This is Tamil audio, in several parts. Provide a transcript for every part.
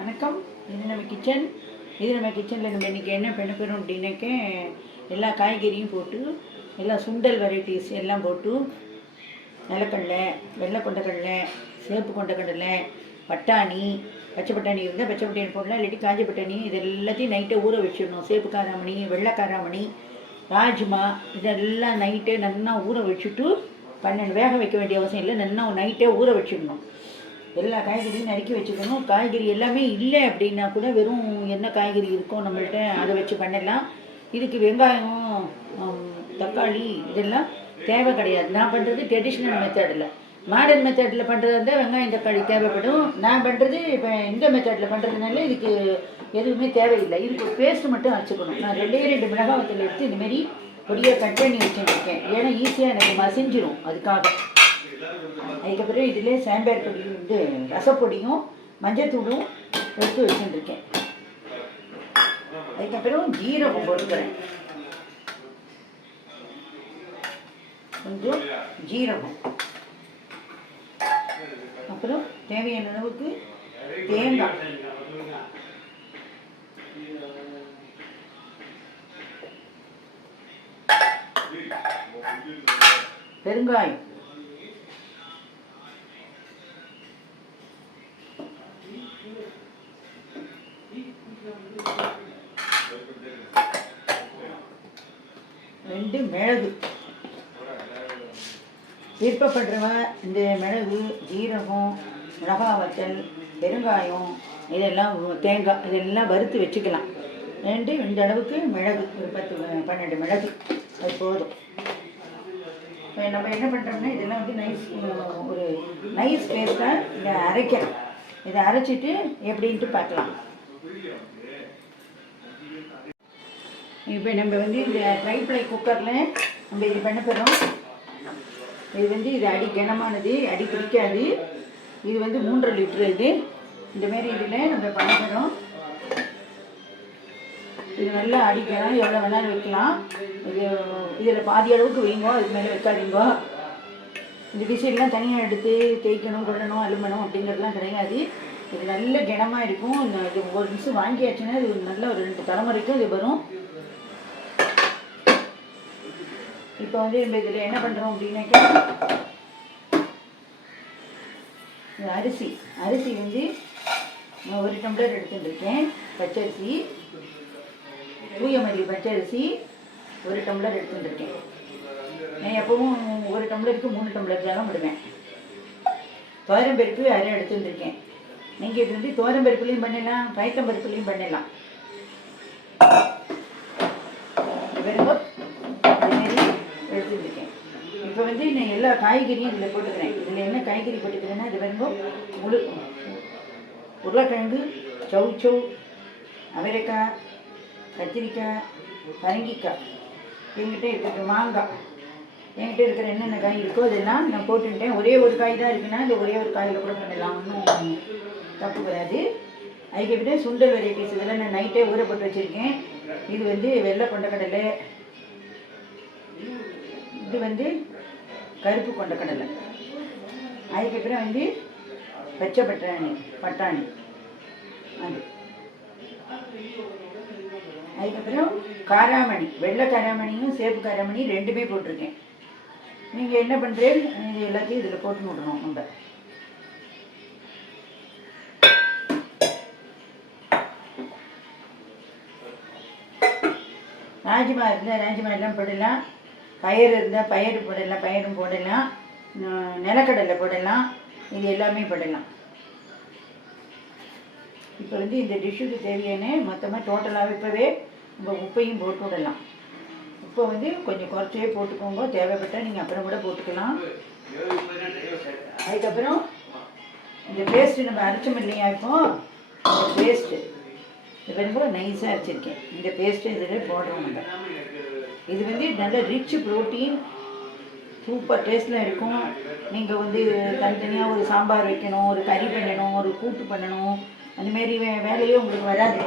வணக்கம். இது நம்ம கிச்சன் இது நம்ம கிச்சனில் நம்ம இன்றைக்கி என்ன பண்ண போகிறோம் அப்படின்னாக்க எல்லா காய்கறியும் போட்டு எல்லா சுண்டல் வெரைட்டிஸ் எல்லாம் போட்டு நிலக்கடலை வெள்ளை கொண்டக்கடலை சிவப்பு கொண்டக்கடலை பட்டாணி பச்சை பட்டாணி இருந்தால் பச்சை பட்டாணி போடலாம். இல்லாட்டி காஞ்ச பட்டாணி இது எல்லாத்தையும் நைட்டே ஊற வச்சிடணும். சேப்பு காராமணி வெள்ளை காராமணி ராஜ்மா இதெல்லாம் நைட்டே நல்லா ஊற வச்சுட்டு பன்னெண்டு வேக வைக்க வேண்டிய அவசியம் இல்லை. நல்லா நைட்டே ஊற வச்சிடணும். எல்லா காய்கறியும் நறுக்கி வச்சுக்கணும். காய்கறி எல்லாமே இல்லை அப்படின்னா கூட வெறும் என்ன காய்கறி இருக்கோ நம்மள்கிட்ட அதை வச்சு பண்ணிடலாம். இதுக்கு வெங்காயம் தக்காளி இதெல்லாம் தேவை கிடையாது. நான் பண்ணுறது ட்ரெடிஷ்னல் மெத்தடில் மாடர்ன் மெத்தடில் பண்ணுறதா இருந்தால் வெங்காயம் தக்காளி தேவைப்படும். நான் பண்ணுறது இப்போ இந்த மெத்தடில் பண்ணுறதுனால இதுக்கு எதுவுமே தேவையில்லை. இதுக்கு ஒரு பேஸ்ட் மட்டும் வச்சுக்கணும் நான் ரெண்டே ரெண்டு மிளகாவத்தில் எடுத்து இந்தமாரி பொடியை கட் பண்ணி வச்சுருக்கேன் ஏன்னா ஈஸியாக எனக்கு மசிஞ்சிடும் அதுக்காக. அதுக்கப்புறம் இதிலே சாம்பார் பொடி வந்து ரசப்பொடியும் மஞ்சத்தூளும் எடுத்து வச்சுருக்கேன் அதுக்கப்புறம் ஜீரகம் போட்டுக்கிறேன். கொஞ்சம் ஜீரகம். அப்புறம் தேவையான அளவுக்கு தேங்காய். பெருங்காயம். ரெண்டு மிளகு. விருப்பப்படுறவன் இந்த மிளகு ஜீரகம் மிளகா வத்தல் பெருங்காயம் இதெல்லாம் தேங்காய் இதெல்லாம் வறுத்து வச்சுக்கலாம். ரெண்டு இந்த அளவுக்கு மிளகு ஒரு பத்து பன்னெண்டு மிளகு. அது போதும். இப்போ நம்ம என்ன பண்ணுறோம்னா இதெல்லாம் வந்து நைஸ் ஒரு நைஸ் பேஸ்ட்டாக இதை அரைக்கிறோம் இதை அரைச்சிட்டு எப்படின்ட்டு பார்க்கலாம். இப்போ நம்ம வந்து இந்த ட்ரைப்ளை குக்கரில் நம்ம இது பண்ண போகிறோம் இது வந்து இது அடி கனமானது அடி பிடிக்காது. இது வந்து மூன்றரை லிட்டரு இது. இந்த மாதிரி இதில் நம்ம பண்ண போகிறோம் இது நல்லா அடிக்கணும் எவ்வளோ வேணாலும் வைக்கலாம். இது இதில் பாதி அளவுக்கு வைங்க அதுக்கு மேலே வைக்காதீங்க. இந்த டிசைன்லாம் தனியாக எடுத்து தேய்க்கணும் கொள்ளணும் அலுமணும் அப்படிங்கிறதுலாம் கிடையாது. இது நல்ல கிணமாக இருக்கும். இந்த- இது ஒரு நிமிஷம் வாங்கியாச்சுன்னா இது நல்ல ஒரு ரெண்டு தலைமுறைக்கும் இது வரும். இப்போ வந்து நம்ம இதில் என்ன பண்ணுறோம் அப்படின்னாக்கா இந்த அரிசி அரிசி வந்து நான் ஒரு டம்ளர் எடுத்துட்டுருக்கேன். பச்சரிசி தூயமல்லி பச்சரிசி ஒரு டம்ளர் எடுத்துட்டுருக்கேன். நான் எப்பவும் ஒரு டம்ளருக்கு மூணு டம்ளர் தான் விடுவேன் தோரம்பருப்பு அரை எடுத்துட்டுருக்கேன். நீங்கள் இது வந்து தோரம்பருப்புலையும் பண்ணலாம் பயத்தம்பருப்புலையும் பண்ணலாம். வெறும் இதுமாரி எடுத்துருக்கேன் இப்போ வந்து நான் எல்லா காய்கறியும் இதில் போட்டுக்கிறேன். இதில் என்ன காய்கறி போட்டுக்கிறேன்னா இது வெறும் முழு உருளைக்கிழங்கு சௌச்சௌ அவரைக்காய் கத்திரிக்காய் பரங்கிக்காய். எங்கிட்ட இருக்கிற மாங்காய். என்கிட்ட இருக்கிற என்னென்ன காய் இருக்கோ அதெல்லாம் நான் போட்டுட்டேன் ஒரே ஒரு காய் தான் இருக்குன்னா இந்த ஒரே ஒரு காயில் கூட பண்ணலாம். ஒன்றும் தப்பு வராது. அதுக்கப்புறம் சுண்டல் வெரைட்டிஸ் இதெல்லாம் நான் நைட்டே ஊற போட்டு வச்சுருக்கேன். இது வந்து வெள்ளை கொண்டக்கடலை. இது வந்து கருப்பு கொண்ட கடலை. அதுக்கப்புறம் வந்து பச்சை பட்டாணி பட்டாணி. அது. அதுக்கப்புறம் காராமணி வெள்ளை காராமணியும் சேப்பு காராமணி ரெண்டுமே போட்டிருக்கேன். நீங்கள் என்ன பண்ணுறேன் இது எல்லாத்தையும் இதில் போட்டு விடணும் நம்ம. ராஜ்மா இருந்தால் ராஜ்மா எல்லாம் போடலாம். பயிர் இருந்தால் பயிர் போடலாம் பயிரும் போடலாம் நிலக்கடலை போடலாம் இது எல்லாமே போடலாம். இப்போ வந்து இந்த டிஷ்ஷுக்கு தேவையான மொத்தமாக டோட்டலாக இப்போவே நம்ம உப்பையும் போட்டு விடலாம். உப்பை வந்து கொஞ்சம் குறைச்சே போட்டுக்கோங்க. தேவைப்பட்டால் நீங்கள் அப்புறம் கூட போட்டுக்கலாம். அதுக்கப்புறம் இந்த பேஸ்ட்டு நம்ம அரைச்சோம் இல்லையா இப்போ? இந்த பேஸ்ட்டு இது கூட நைஸாக அரைச்சிருக்கேன். இந்த பேஸ்ட்டு இதில் போடுறோம் நம்ம. இது வந்து நல்ல ரிச் ப்ரோட்டீன் சூப்பர் டேஸ்ட்டில் இருக்கும். நீங்கள் வந்து தனித்தனியாக ஒரு சாம்பார் வைக்கணும் ஒரு கறி பண்ணணும் ஒரு கூட்டு பண்ணணும். அந்தமாரி வே வேலையே உங்களுக்கு வராது.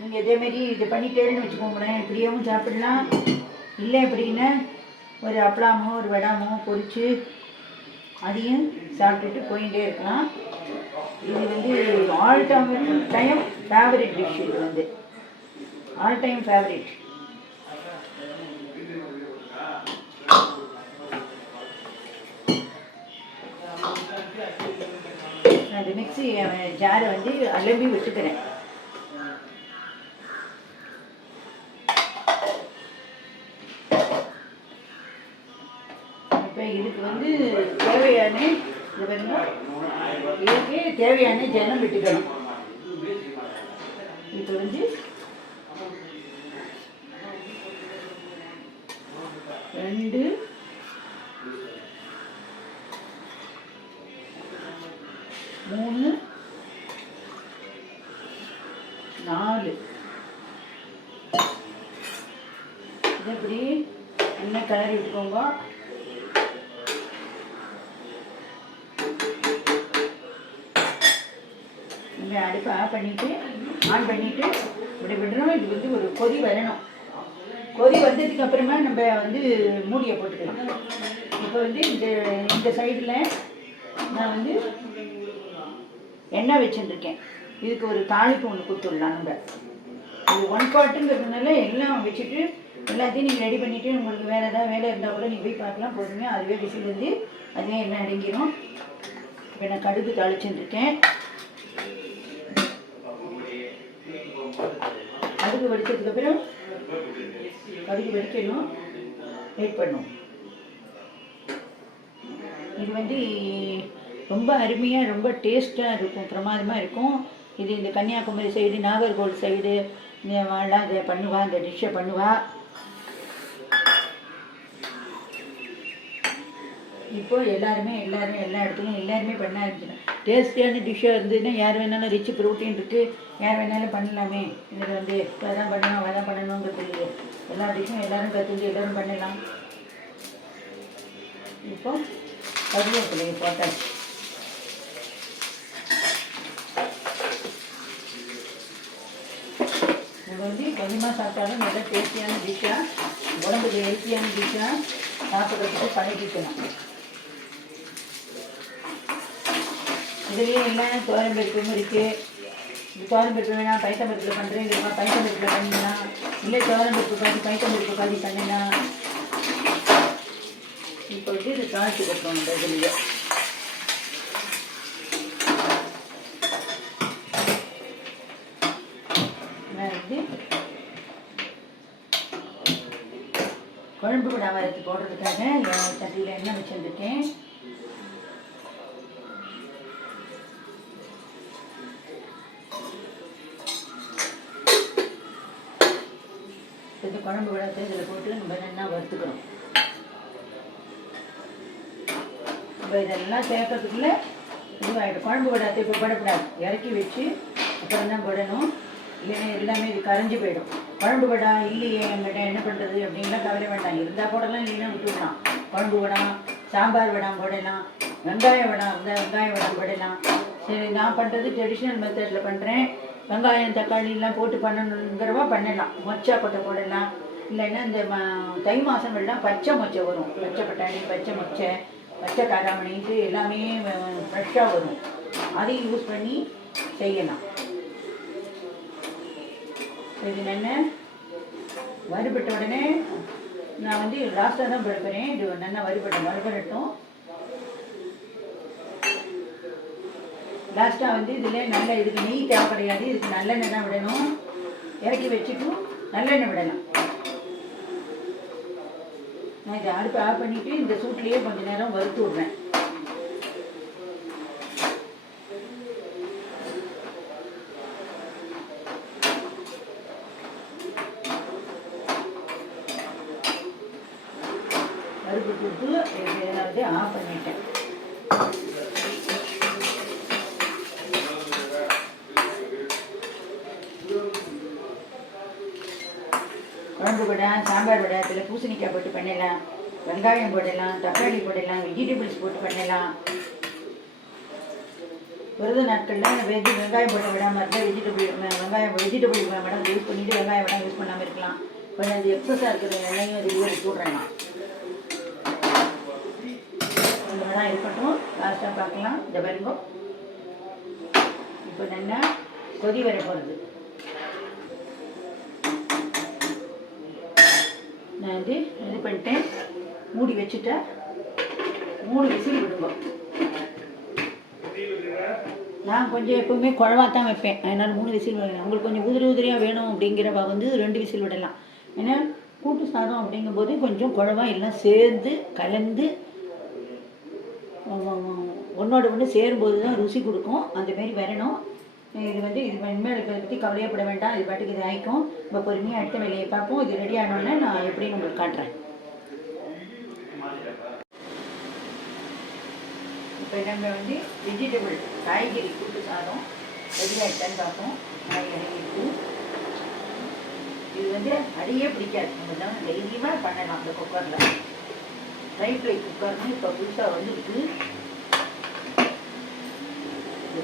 நீங்கள் இதேமாரி இது பண்ணிட்டேன்னு வச்சுக்கோங்களேன் இப்படியேவும் சாப்பிடலாம். இல்லை அப்படின்னா ஒரு அப்பளாமோ ஒரு வடாமோ பொரித்து அதையும் சாப்பிட்டுட்டு போயிட்டே இருக்கலாம். இது வந்து all time time favourite dish இது வந்து. ஆல் டைம் ஃபேவரட் அந்த மிக்ஸி ஜாரை வந்து அலம்பி வச்சுக்கிறேன் இப்போ இதுக்கு வந்து தேவையான இது பாருங்க இதுக்கு தேவையான ஜனம் விட்டுக்கணும். இப்போ வந்து ரெண்டு இது இப்படி என்ன கிளறி விட்டுக்கோங்க. நீங்கள் அடுப்பை ஆஃப் பண்ணிவிட்டு ஆன் பண்ணிவிட்டு இப்படி விடணும். இது வந்து ஒரு கொதி வரணும். கொதி வந்ததுக்கு அப்புறமா நம்ம வந்து மூடியை போட்டுக்கலாம். இப்போ வந்து இந்த இந்த சைடில் நான் வந்து எண்ணெய் வச்சுருக்கேன் இதுக்கு ஒரு தாளிப்பு ஒன்று கொடுத்துடலாம் நம்ம. இது ஒன் பாட்டுங்கிறதுனால எல்லாம் வச்சுட்டு எல்லாத்தையும் நீங்கள் ரெடி பண்ணிவிட்டு உங்களுக்கு வேறு ஏதாவது வேலை இருந்தால் கூட நீங்கள் போய் பார்க்கலாம். போதுமே அதுவே விசில் வந்து அதுவே எல்லாம் அடங்கிடும் இப்போ நான் கடுகு தாளிச்சுருக்கேன் கடுகு வடித்ததுக்கப்புறம் கடுகு வடிக்கணும். வெயிட் பண்ணும். இது வந்து ரொம்ப அருமையாக ரொம்ப டேஸ்ட்டாக இருக்கும் பிரமாதமாக இருக்கும். இது இந்த கன்னியாகுமரி சைடு நாகர்கோவில் சைடு எல்லாம் இதை பண்ணுவா இந்த டிஷ்ஷை பண்ணுவாள் இப்போ எல்லாருமே எல்லாருமே எல்லா இடத்துலையும் எல்லாருமே பண்ண ஆரம்பிச்சிடும் டேஸ்டியான டிஷ்ஷாக இருந்ததுன்னா யார் வேணாலும் ரிச் ப்ரோட்டீன் இருக்குது யார் வேணாலும் பண்ணலாமே. இதில் வந்து அதான் பண்ணணும் அதான் பண்ணணுங்கிறது இல்லையே. எல்லா டிஷ்ஷும் எல்லாரும் கற்றுட்டு எல்லாரும் பண்ணலாம். இப்போ கருவேப்பிலையை போட்டாச்சு. இது வந்து கொஞ்சமாக சாப்பிட்டாலும் நல்ல டேஸ்டியான டிஷ்ஷாக உடம்புக்கு ஹெல்த்தியான டிஷ்ஷாக சாப்பிட்றதுக்கு பழகிக்கலாம். இதுலேயும் என்ன? தோரம் பருப்பும் இருக்குது இது பருப்பு வேணாம் பைத்தம் பருப்பில் பண்ணுறேன் இல்லைமா பைத்தம் பருப்பில் பண்ணிடலாம் இல்லை தோரம் பருப்பு பாதி பைத்தம் பருப்பு பாதி பண்ணலாம் இப்போ வந்து இது தாழ்த்து கொட்டுறோம் நம்ம இதுலேயே நான் வந்து குழம்பு விடாமரத்து போடுறதுக்காக என் சட்டியில் எண்ணெய் வச்சுருக்கேன் இதெல்லாம் சேர்க்கறதுக்குள்ளே இதுவாகிடும் குழம்பு விடாத்தை இப்போ போடக்கூடாது. இறக்கி வச்சு அப்புறம் தான் போடணும். இல்லைன்னா எல்லாமே இது கரைஞ்சி போயிடும். குழம்பு வடா இல்லையே என்கிட்ட என்ன பண்ணுறது அப்படின்லாம் கவலை வேண்டாம். இருந்தால் போடலாம் இல்லைன்னா விட்டுடலாம். குழம்பு வடம் சாம்பார் வடம் போடலாம். வெங்காய வடம் இருந்தால் வெங்காய வடம் போடலாம். சரி நான் பண்ணுறது ட்ரெடிஷ்னல் மெத்தடில் பண்ணுறேன் வெங்காயம் தக்காளிலாம் போட்டு பண்ணணுங்கிறவா பண்ணலாம். மொச்சா கொட்டை போடலாம். இல்லைன்னா இந்த தை மாதம் பச்சை மொச்சை வரும். பச்சை பட்டாணி பச்சை மொச்சை. பச்சை காராமணிட்டு எல்லாமே ஃப்ரெஷ்ஷாக வரும். அதையும் யூஸ் பண்ணி செய்யலாம். இது என்ன வறுபட்ட உடனே நான் வந்து லாஸ்ட்டாக தான் படுப்புறேன் இது நல்லா வறுபட்ட வறுபடட்டும். லாஸ்ட்டாக வந்து இதில் நல்ல இதுக்கு நெய் தேவை கிடையாது இதுக்கு நல்லெண்ணெய் தான் விடணும். இறக்கி வச்சுட்டும் நல்லெண்ணெய் விடலாம். நான் இதை அடுப்பு ஆஃப் பண்ணிவிட்டு இந்த சூட்லேயே கொஞ்ச நேரம் வறுத்து விட்றேன். வறுத்து கொடுத்து ஆஃப் பண்ணிட்டேன் குழம்பு வடை சாம்பார் வடை இதில் பூசணிக்காய் போட்டு பண்ணலாம் வெங்காயம் போடலாம் தக்காளி போடலாம் வெஜிடபிள்ஸ் போட்டு பண்ணலாம். விரத நாட்களில் வெஜ் வெங்காயம் போட்ட விடாமல் இருந்தால் வெஜிடபிள் வெங்காயம் வெஜிடபிள் மேடம் யூஸ் பண்ணிவிட்டு வெங்காயம் வடம் யூஸ் பண்ணாமல் இருக்கலாம். கொஞ்சம் அது எக்ஸஸாக இருக்கிற எண்ணெயும் அது எடுத்து விட்றேன் இந்த வடம் இருக்கட்டும் லாஸ்ட்டாக பார்க்கலாம். இந்த பாருங்க. இப்போ நல்லா கொதி வர போகிறது நான் வந்து இது பண்ணிட்டேன் மூடி வச்சுட்டா மூணு விசில் விடுவோம் நான் கொஞ்சம் எப்பவுமே குழவா தான் வைப்பேன் அதனால் மூணு விசில் விடலாம் உங்களுக்கு கொஞ்சம் உதிரி உதிரியாக வேணும் அப்படிங்கிறவ வந்து ரெண்டு விசில் விடலாம் ஏன்னா கூட்டு சாதம் அப்படிங்கும்போது கொஞ்சம் குழவா எல்லாம் சேர்ந்து கலந்து ஒன்றோட ஒன்று சேரும்போது தான் ருசி கொடுக்கும் அந்தமாரி வரணும் இது வந்து இது இனிமேல் இருக்கிறத பற்றி கவலையப்பட வேண்டாம். இது பாட்டுக்கு இது ஆயிக்கும். நம்ம பொறுமையாக அடுத்த வேலையை பார்ப்போம். இது ரெடி ஆனோடனே நான் எப்படின்னு உங்களுக்கு காட்டுறேன். இப்போ நம்ம வந்து வெஜிடபிள் காய்கறி கூட்டு சாதம் ரெடி பார்ப்போம். காய்கறி இருக்கு இது வந்து அடியே பிடிக்காது. நம்ம தான் தைரியமாக பண்ணலாம் அந்த குக்கரில் ட்ரை ஃப்ரை குக்கர்னு இப்போ புதுசாக வந்துருக்கு. இது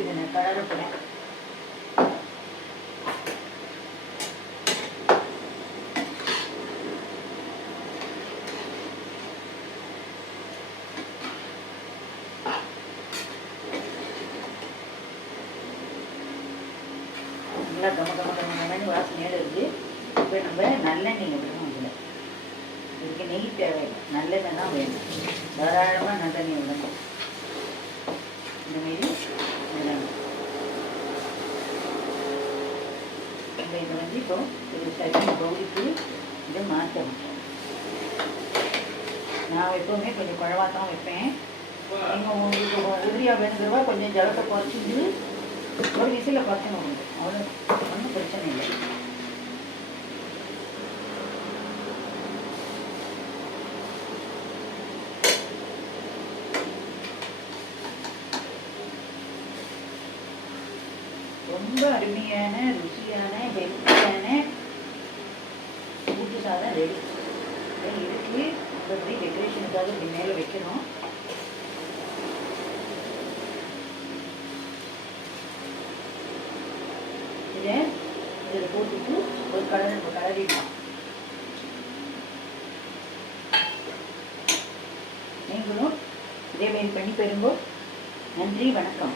பாருங்க எடுத்துட்டு நான் கலரப்படேன் நல்லா கம கம கமன்னு வாசனையோடு இருக்குது இப்போ நம்ம நல்லெண்ணெய் விடணும் இதில்? இதுக்கு நெய் தேவையில்லை. நல்லெண்ணெய் தான் வேணும். தாராளமாக நல்லெண்ணெய் விடணும் இந்தமாரி விடணும் நம்ம இதை வந்து இப்போ ஒரு சட்னி பவுலிக்கு நான் எப்போவுமே கொஞ்சம் குழவா தான் வைப்பேன். நீங்கள் உங்களுக்கு உதிரியாக வேணுங்கிறவா கொஞ்சம் ஜலத்தை குறைச்சிட்டு ஒரு விசில குறைச்சணும் உண்டு அவ்வளோ ஒன்றும் பிரச்சனை இல்லை. ரொம்ப அருமையான ருசியான ஹெல்த்தியான கூட்டு சாதம் ரெடி இருக்கு இப்படி டெக்கரேஷனுக்காக இப்படி மேலே வைக்கணும். இதை இதில் போட்டுட்டு ஒரு கலர் நம்ம கலரிடலாம் நீங்களும் இதே மீன் பண்ணி பெறும்போது நன்றி வணக்கம்.